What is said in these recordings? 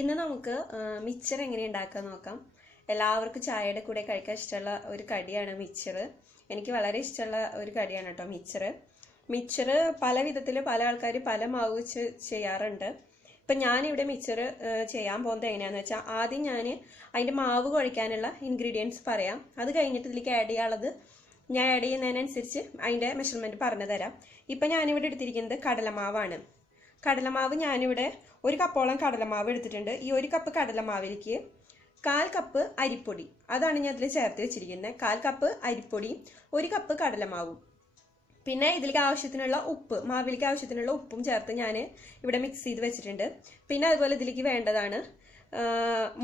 ഇന്ന് നമുക്ക് മിച്ചർ എങ്ങനെ ഉണ്ടാക്കാൻ നോക്കാം. എല്ലാവർക്കും ചായയുടെ കൂടെ കഴിക്കാൻ ഇഷ്ടമുള്ള ഒരു കടിയാണ് മിച്ചർ. എനിക്ക് വളരെ ഇഷ്ടമുള്ള ഒരു കടിയാണ് കേട്ടോ മിച്ചർ. മിച്ചർ പല വിധത്തിൽ പല ആൾക്കാർ പല മാവ് വെച്ച് ചെയ്യാറുണ്ട്. ഇപ്പം ഞാനിവിടെ മിച്ചർ ചെയ്യാൻ പോകുന്നത് എങ്ങനെയാണെന്ന് വെച്ചാൽ ആദ്യം ഞാൻ അതിന്റെ മാവ് കുഴയ്ക്കാനുള്ള ഇൻഗ്രീഡിയൻസ് പറയാം. അത് കഴിഞ്ഞിട്ട് ഇതിലേക്ക് ആഡ് ചെയ്യാനുള്ളത് ഞാൻ ആഡ് ചെയ്യുന്നതിനനുസരിച്ച് അതിന്റെ മെഷർമെന്റ് പറഞ്ഞു തരാം ഇപ്പം ഞാനിവിടെ എടുത്തിരിക്കുന്നത് കടലമാവാണ്. കടലമാവ് ഞാനിവിടെ ഒരു കപ്പോളം കടലമാവ് എടുത്തിട്ടുണ്ട്. ഈ ഒരു കപ്പ് കടലമാവിലേക്ക് കാൽ കപ്പ് അരിപ്പൊടി. അതാണ് ഞാൻ അതിൽ ചേർത്ത് വെച്ചിരിക്കുന്നത് കാൽ കപ്പ് അരിപ്പൊടി ഒരു കപ്പ് കടലമാവും. പിന്നെ ഇതിലേക്ക് ആവശ്യത്തിനുള്ള ഉപ്പ് മാവിലേക്ക് ആവശ്യത്തിനുള്ള ഉപ്പും ചേർത്ത് ഞാൻ ഇവിടെ മിക്സ് ചെയ്ത് വെച്ചിട്ടുണ്ട്. പിന്നെ അതുപോലെ ഇതിലേക്ക് വേണ്ടതാണ്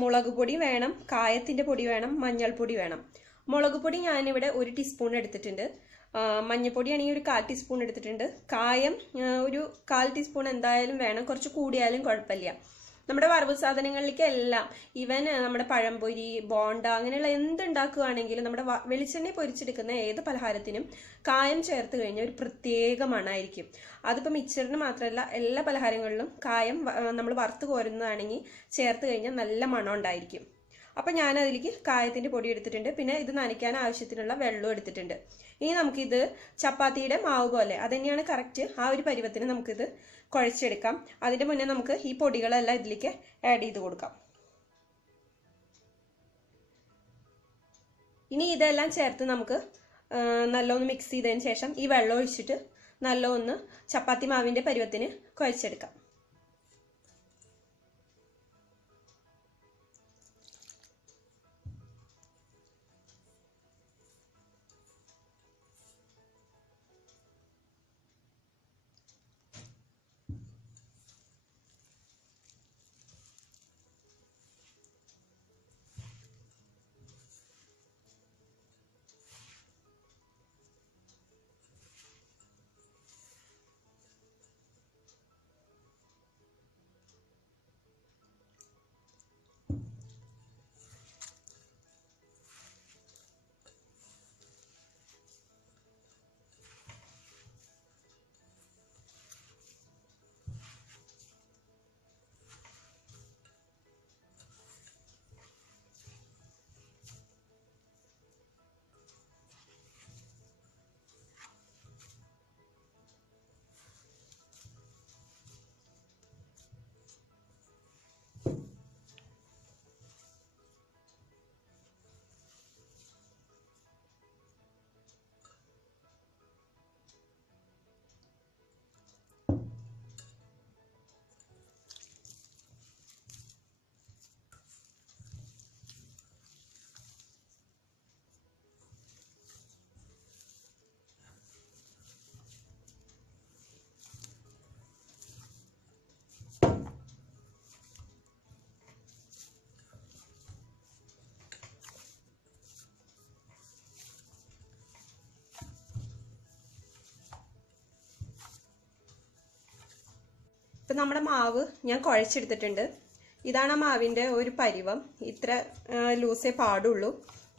മുളക് പൊടി വേണം കായത്തിന്റെ പൊടി വേണം മഞ്ഞൾപ്പൊടി വേണം. മുളക് പൊടി ഞാനിവിടെ ഒരു ടീസ്പൂൺ എടുത്തിട്ടുണ്ട്. മഞ്ഞൾപ്പൊടി ആണെങ്കിൽ ഒരു കാൽ ടീസ്പൂൺ എടുത്തിട്ടുണ്ട്. കായം ഒരു കാൽ ടീസ്പൂൺ എന്തായാലും വേണം. കുറച്ച് കൂടിയാലും കുഴപ്പമില്ല. നമ്മുടെ വറവ് സാധനങ്ങളിലേക്ക് എല്ലാം ഈവൻ നമ്മുടെ പഴംപൊരി ബോണ്ട അങ്ങനെയുള്ള എന്തുണ്ടാക്കുകയാണെങ്കിലും നമ്മുടെ വെളിച്ചെണ്ണ പൊരിച്ചെടുക്കുന്ന ഏത് പലഹാരത്തിനും കായം ചേർത്ത് കഴിഞ്ഞാൽ ഒരു പ്രത്യേക മണമായിരിക്കും. അതിപ്പോൾ മിക്സറിന് മാത്രമല്ല എല്ലാ പലഹാരങ്ങളിലും കായം നമ്മൾ വറുത്ത് കോരുന്നതാണെങ്കിൽ ചേർത്ത് കഴിഞ്ഞാൽ നല്ല മണം ഉണ്ടായിരിക്കും അപ്പോൾ ഞാൻ അതിലേക്ക് കായത്തിന്റെ പൊടി എടുത്തിട്ടുണ്ട്. പിന്നെ ഇത് നനയ്ക്കാൻ ആവശ്യത്തിനുള്ള വെള്ളം എടുത്തിട്ടുണ്ട്. ഇനി നമുക്കിത് ചപ്പാത്തിയുടെ മാവ് പോലെ അതുതന്നെയാണ് കറക്റ്റ് ആ ഒരു പരുവത്തിന് നമുക്കിത് കുഴച്ചെടുക്കാം. അതിന്റെ മുന്നേ നമുക്ക് ഈ പൊടികളെല്ലാം ഇതിലേക്ക് ആഡ് ചെയ്ത് കൊടുക്കാം. ഇനി ഇതെല്ലാം ചേർത്ത് നമുക്ക് നല്ലൊന്ന് മിക്സ് ചെയ്തതിന് ശേഷം ഈ വെള്ളം ഒഴിച്ചിട്ട് നല്ലൊന്ന് ചപ്പാത്തി മാവിന്റെ പരുവത്തിന് കുഴച്ചെടുക്കാം. ഇപ്പം നമ്മുടെ മാവ് ഞാൻ കുഴച്ചെടുത്തിട്ടുണ്ട്. ഇതാണ് ആ മാവിന്റെ ഒരു പരിവം. ഇത്ര ലൂസേ പാടുള്ളൂ.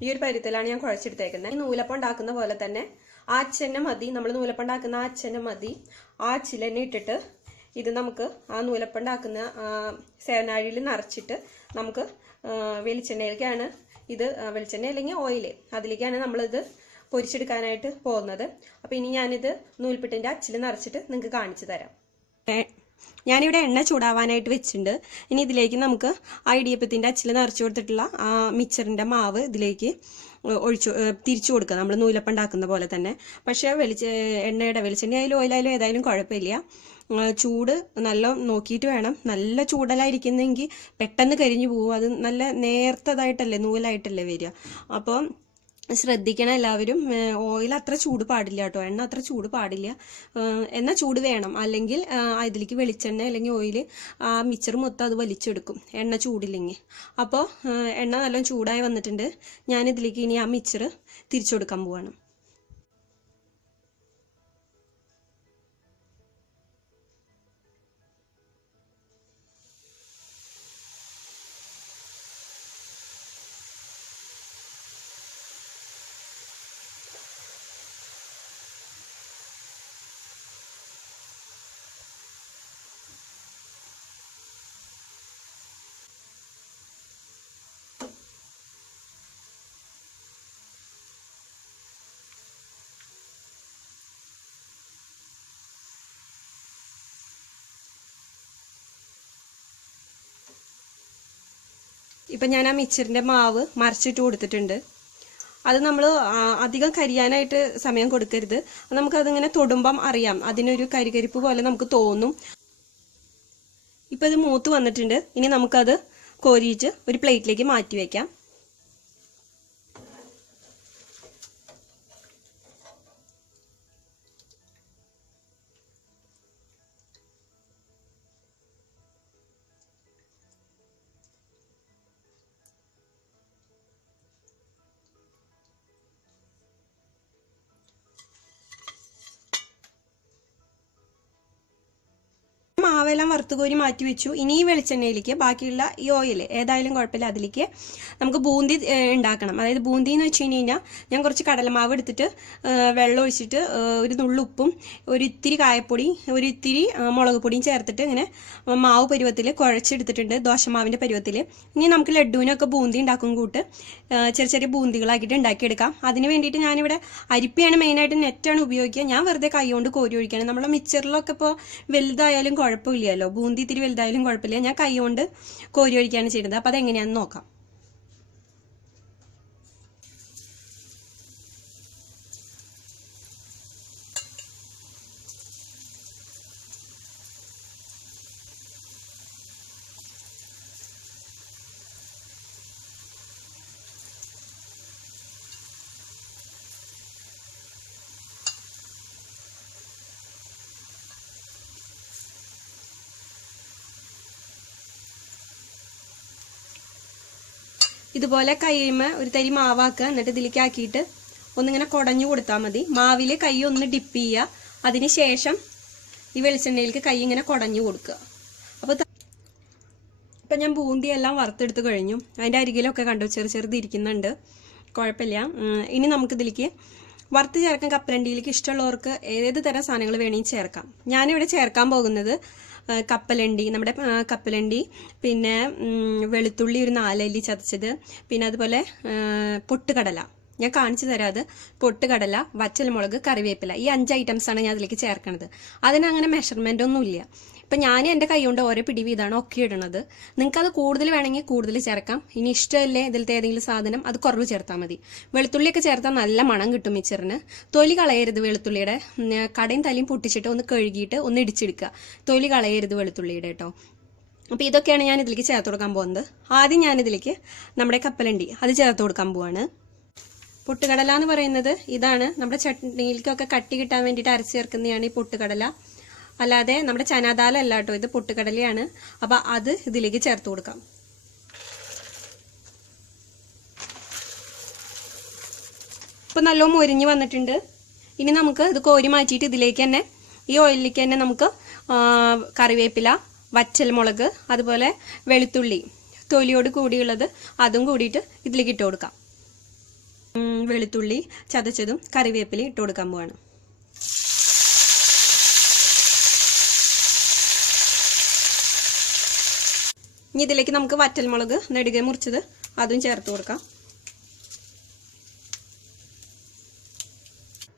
ഈ ഒരു പരുവത്തിലാണ് ഞാൻ കുഴച്ചെടുത്തേക്കുന്നത്. ഈ നൂലപ്പം ഉണ്ടാക്കുന്ന പോലെ തന്നെ ആ അച്ഛനെ മതി. നമ്മൾ നൂലപ്പം ഉണ്ടാക്കുന്ന ആ അച്ഛനെ മതി. ആ അച്ചിലെന്നെ ഇട്ടിട്ട് ഇത് നമുക്ക് ആ നൂലപ്പം ഉണ്ടാക്കുന്ന സേവനാഴിയിൽ നിറച്ചിട്ട് നമുക്ക് വെളിച്ചെണ്ണയിലേക്കാണ് ഇത് വെളിച്ചെണ്ണ അല്ലെങ്കിൽ ഓയിൽ അതിലേക്കാണ് നമ്മളിത് പൊരിച്ചെടുക്കാനായിട്ട് പോകുന്നത്. അപ്പോൾ ഇനി ഞാനിത് നൂൽപ്പിട്ടിന്റെ അച്ചിൽ നിറച്ചിട്ട് നിങ്ങൾക്ക് കാണിച്ചു തരാം. ഞാനിവിടെ എണ്ണ ചൂടാവാനായിട്ട് വെച്ചിട്ടുണ്ട്. ഇനി ഇതിലേക്ക് നമുക്ക് ആ ഇടിയപ്പത്തിന്റെ അച്ചിൽ നിറച്ചു കൊടുത്തിട്ടുള്ള ആ മിക്സറിന്റെ മാവ് ഇതിലേക്ക് ഒഴിച്ച് തിരിച്ചു കൊടുക്കുക. നമ്മൾ നൂലപ്പം ഉണ്ടാക്കുന്ന പോലെ തന്നെ. പക്ഷേ വെളിച്ച എണ്ണയുടെ വെളിച്ചെണ്ണ ആയാലും ഓയിലായാലും ഏതായാലും കുഴപ്പമില്ല. ചൂട് നല്ല നോക്കിയിട്ട് വേണം. നല്ല ചൂടലായിരിക്കുന്നെങ്കിൽ പെട്ടെന്ന് കരിഞ്ഞു പോകും അത് നല്ല നേർത്തതായിട്ടല്ലേ നൂലായിട്ടല്ലേ വരിക. അപ്പോൾ ശ്രദ്ധിക്കണം എല്ലാവരും. ഓയിൽ അത്ര ചൂട് പാടില്ല കേട്ടോ. എണ്ണ അത്ര ചൂട് പാടില്ല. എന്നാൽ ചൂട് വേണം. അല്ലെങ്കിൽ ഇതിലേക്ക് വെളിച്ചെണ്ണ അല്ലെങ്കിൽ ഓയിൽ ആ മിച്ചർ മൊത്തം അത് വലിച്ചെടുക്കും. എണ്ണ ചൂടില്ലെങ്കിൽ. അപ്പോൾ എണ്ണ നല്ല ചൂടായി വന്നിട്ടുണ്ട്. ഞാൻ ഇതിലേക്ക് ഇനി ആ മിച്ചർ തിരിച്ചു കൊടുക്കാൻ പോവാണ്. ഇപ്പം ഞാൻ ആ മിച്ചറിന്റെ മാവ് മറിച്ചിട്ട് കൊടുത്തിട്ടുണ്ട്. അത് നമ്മൾ അധികം കരിയാനായിട്ട് സമയം കൊടുക്കരുത്. നമുക്കതിങ്ങനെ തൊടുമ്പം അറിയാം. അതിനൊരു കരികരിപ്പ് പോലെ നമുക്ക് തോന്നും. ഇപ്പം ഇത് മൂത്ത് വന്നിട്ടുണ്ട്. ഇനി നമുക്കത് കോരിയിട്ട് ഒരു പ്ലേറ്റിലേക്ക് മാറ്റി വയ്ക്കാം മാവെല്ലാം വറുത്ത് കോരി മാറ്റി വെച്ചു. ഇനി ഈ വെളിച്ചെണ്ണയിലേക്ക് ബാക്കിയുള്ള ഈ ഓയിൽ ഏതായാലും കുഴപ്പമില്ല. അതിലേക്ക് നമുക്ക് ബൂന്തി ഉണ്ടാക്കണം. അതായത് ബൂന്തി എന്ന് വെച്ച് കഴിഞ്ഞ് കഴിഞ്ഞാൽ ഞാൻ കുറച്ച് കടലമാവ് എടുത്തിട്ട് വെള്ളം ഒഴിച്ചിട്ട് ഒരു നുള്ളുപ്പും ഒരു ഇത്തിരി കായപ്പൊടി ഒരു ഇത്തിരി മുളക് പൊടിയും ചേർത്തിട്ട് ഇങ്ങനെ മാവ് പരുവത്തിൽ കുഴച്ചെടുത്തിട്ടുണ്ട്. ദോശമാവിന്റെ പരുവത്തിൽ ഇനി നമുക്ക് ലഡുവിനൊക്കെ ബൂന്തി ഉണ്ടാക്കും കൂട്ട് ചെറിയ ചെറിയ ബൂന്തികളാക്കിയിട്ട് ഉണ്ടാക്കിയെടുക്കാം. അതിന് വേണ്ടിയിട്ട് ഞാനിവിടെ അരിപ്പയാണ് മെയിനായിട്ട് നെറ്റാണ് ഉപയോഗിക്കുക. ഞാൻ വെറുതെ കൈ കൊണ്ട് കോരി ഒഴിക്കുകയാണ് നമ്മളെ മിക്സറിലൊക്കെ ഇപ്പോൾ വലുതായാലും കുഴപ്പമില്ലല്ലോ. ബൂന്തി ഇത്തിരി വലുതായാലും കുഴപ്പമില്ല. ഞാൻ കൈകൊണ്ട് കോരി ഒഴിക്കുകയാണ് ചെയ്യുന്നത് അപ്പോൾ അതെങ്ങനെയാണെന്ന് നോക്കാം. ഇതുപോലെ കൈമ ഒരു തരി മാവാക്കുക എന്നിട്ട് ഇതിലേക്ക് ആക്കിയിട്ട് ഒന്നിങ്ങനെ കുടഞ്ഞു കൊടുത്താൽ മതി. മാവിൽ കൈ ഒന്ന് ഡിപ്പ് ചെയ്യുക. അതിന് ശേഷം ഈ വെളിച്ചെണ്ണയിലേക്ക് കൈ ഇങ്ങനെ കുടഞ്ഞു കൊടുക്കുക. അപ്പോൾ ഇപ്പം ഞാൻ ബൂന്തിയെല്ലാം വറുത്തെടുത്ത് കഴിഞ്ഞു. അതിന്റെ അരികിലൊക്കെ കണ്ടു? ചെറു ചെറുതിരിക്കുന്നുണ്ട് കുഴപ്പമില്ല. ഇനി നമുക്കിതിലേക്ക് വറുത്ത് ചേർക്കാൻ കപ്പലണ്ടിയിലേക്ക് ഇഷ്ടമുള്ളവർക്ക് ഏത് തരം സാധനങ്ങൾ വേണമെങ്കിൽ ചേർക്കാം. ഞാനിവിടെ ചേർക്കാൻ പോകുന്നത് കപ്പലണ്ടി നമ്മുടെ കപ്പലണ്ടി പിന്നെ വെളുത്തുള്ളി ഒരു നാലല്ലി ചതച്ചത് പിന്നെ അതുപോലെ പൊട്ടുകടല. ഞാൻ കാണിച്ചു തരാം അത്. പൊട്ടുകടല വറ്റൽമുളക് കറിവേപ്പില. ഈ അഞ്ച് ഐറ്റംസ് ആണ് ഞാൻ അതിലേക്ക് ചേർക്കുന്നത് അതിനങ്ങനെ മെഷർമെന്റ് ഒന്നും ഇല്ല. ഇപ്പം ഞാൻ എന്റെ കൈ കൊണ്ട് ഓരോ പിടി വീതമാണ് ഒക്കെ ഇടണത്. നിങ്ങൾക്കത് കൂടുതൽ വേണമെങ്കിൽ കൂടുതൽ ചേർക്കാം. ഇനി ഇഷ്ടമല്ലേ ഇതിലത്തെ ഏതെങ്കിലും സാധനം അത് കുറവ് ചേർത്താൽ മതി. വെളുത്തുള്ളിയൊക്കെ ചേർത്താൽ നല്ല മണം കിട്ടും മിച്ചറിന്. തൊലി കളയരുത് വെളുത്തുള്ളിയുടെ. കടയും തലയും പൊട്ടിച്ചിട്ട് ഒന്ന് കഴുകിയിട്ട് ഒന്ന് ഇടിച്ചെടുക്കുക തൊലി കളയരുത് വെളുത്തുള്ളിയുടെ കേട്ടോ. അപ്പോൾ ഇതൊക്കെയാണ് ഞാൻ ഇതിലേക്ക് ചേർത്ത് കൊടുക്കാൻ പോകുന്നത്. ആദ്യം ഞാനിതിലേക്ക് നമ്മുടെ കപ്പലണ്ടി അത് ചേർത്ത് കൊടുക്കാൻ പോവാണ്. പൊട്ടുകടല എന്ന് പറയുന്നത് ഇതാണ്. നമ്മുടെ ചട്നിയിലേക്കൊക്കെ കട്ടി കിട്ടാൻ വേണ്ടിയിട്ട് അരച്ച് ചേർക്കുന്നതാണ് ഈ പൊട്ടുകടല. അല്ലാതെ നമ്മുടെ ചനാദാല അല്ല കേട്ടോ ഇത് പൊട്ടുകടലയാണ്. അപ്പോൾ അത് ഇതിലേക്ക് ചേർത്ത് കൊടുക്കാം. ഇപ്പം നല്ലോണം മൊരിഞ്ഞ് വന്നിട്ടുണ്ട്. ഇനി നമുക്ക് ഇത് കോരി മാറ്റിയിട്ട് ഇതിലേക്ക് തന്നെ ഈ ഓയിലിലേക്ക് തന്നെ നമുക്ക് കറിവേപ്പില കറിവേപ്പില വറ്റൽമുളക് അതുപോലെ വെളുത്തുള്ളി തൊലിയോട് കൂടിയുള്ളത് അതും കൂടിയിട്ട് ഇതിലേക്ക് ഇട്ട് കൊടുക്കാം. വെളുത്തുള്ളി ചതച്ചതും കറിവേപ്പിലയും ഇട്ട് കൊടുക്കാൻ പോവാണ്. ഇനി ഇതിലേക്ക് നമുക്ക് വറ്റൽമുളക് നെടുകെ മുറിച്ചത് അതും ചേർത്ത് കൊടുക്കാം.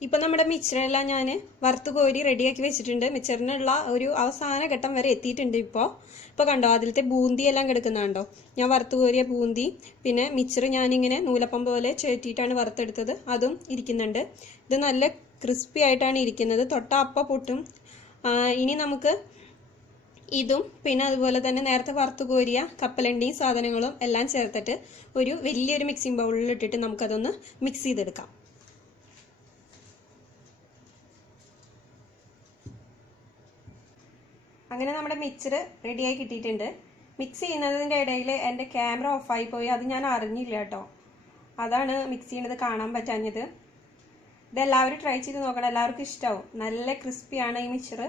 ഇപ്പം നമ്മുടെ മിച്ചറെല്ലാം ഞാൻ വറുത്ത് കോരി റെഡിയാക്കി വെച്ചിട്ടുണ്ട്. മിച്ചറിനുള്ള ഒരു അവസാന ഘട്ടം വരെ എത്തിയിട്ടുണ്ട് ഇപ്പോൾ ഇപ്പോൾ കണ്ടോ അതിലത്തെ ബൂന്തി എല്ലാം കിടക്കുന്നുണ്ടോ ഞാൻ വറുത്ത് കോരിയ ബൂന്തി. പിന്നെ മിച്ചർ ഞാനിങ്ങനെ നൂലപ്പം പോലെ ചേറ്റിയിട്ടാണ് വറുത്തെടുത്തത്. അതും ഇരിക്കുന്നുണ്ട്. ഇത് നല്ല ക്രിസ്പി ആയിട്ടാണ് ഇരിക്കുന്നത്. തൊട്ട അപ്പ പൊട്ടും. ഇനി നമുക്ക് ഇതും പിന്നെ അതുപോലെ തന്നെ നേരത്തെ വറുത്ത് കോരിയ കപ്പലണ്ടിയും സാധനങ്ങളും എല്ലാം ചേർത്തിട്ട് ഒരു വലിയൊരു മിക്സിംഗ് ബൗളിൽ ഇട്ടിട്ട് നമുക്കതൊന്ന് മിക്സ് ചെയ്തെടുക്കാം. അങ്ങനെ നമ്മുടെ മിക്സർ റെഡിയായി കിട്ടിയിട്ടുണ്ട്. മിക്സ് ചെയ്യുന്നതിന്റെ ഇടയിൽ എന്റെ ക്യാമറ ഓഫായി പോയി. അത് ഞാൻ അറിഞ്ഞില്ല കേട്ടോ. അതാണ് മിക്സ് ചെയ്യുന്നത് കാണാൻ പറ്റാഞ്ഞത്. ഇതെല്ലാവരും ട്രൈ ചെയ്ത് നോക്കണം. എല്ലാവർക്കും ഇഷ്ടമാവും നല്ല ക്രിസ്പിയാണ് ഈ മിക്സർ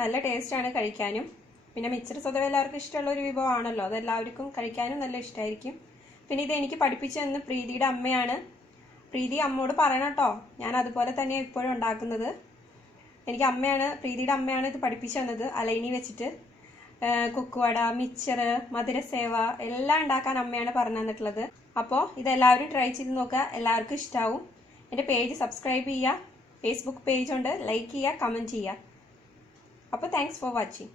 നല്ല ടേസ്റ്റാണ് കഴിക്കാനും. പിന്നെ മിക്സർ സ്വതവേ എല്ലാവർക്കും ഇഷ്ടമുള്ള ഒരു വിഭവമാണല്ലോ. അതെല്ലാവർക്കും കഴിക്കാനും നല്ല ഇഷ്ടമായിരിക്കും പിന്നെ ഇത് എനിക്ക് പഠിപ്പിച്ചു തന്ന പ്രീതിയുടെ അമ്മയാണ്. പ്രീതി അമ്മോട് പറയണം കേട്ടോ. ഞാൻ അതുപോലെ തന്നെ ഇപ്പോഴും ഉണ്ടാക്കുന്നത്. എനിക്ക് അമ്മയാണ് പ്രീതിയുടെ അമ്മയാണ് ഇത് പഠിപ്പിച്ചു തന്നത് അലൈനി വെച്ചിട്ട്. കുക്കുവട മിച്ചർ മധുരസേവ എല്ലാം ഉണ്ടാക്കാൻ അമ്മയാണ് പറഞ്ഞു തന്നിട്ടുള്ളത്. അപ്പോൾ ഇതെല്ലാവരും ട്രൈ ചെയ്ത് നോക്കുക. എല്ലാവർക്കും ഇഷ്ടാവും. എന്റെ പേജ് സബ്സ്ക്രൈബ് ചെയ്യുക. ഫേസ്ബുക്ക് പേജ് ഉണ്ട്. ലൈക്ക് ചെയ്യുക കമന്റ് ചെയ്യുക. അപ്പോൾ താങ്ക്സ് ഫോർ വാച്ചിങ്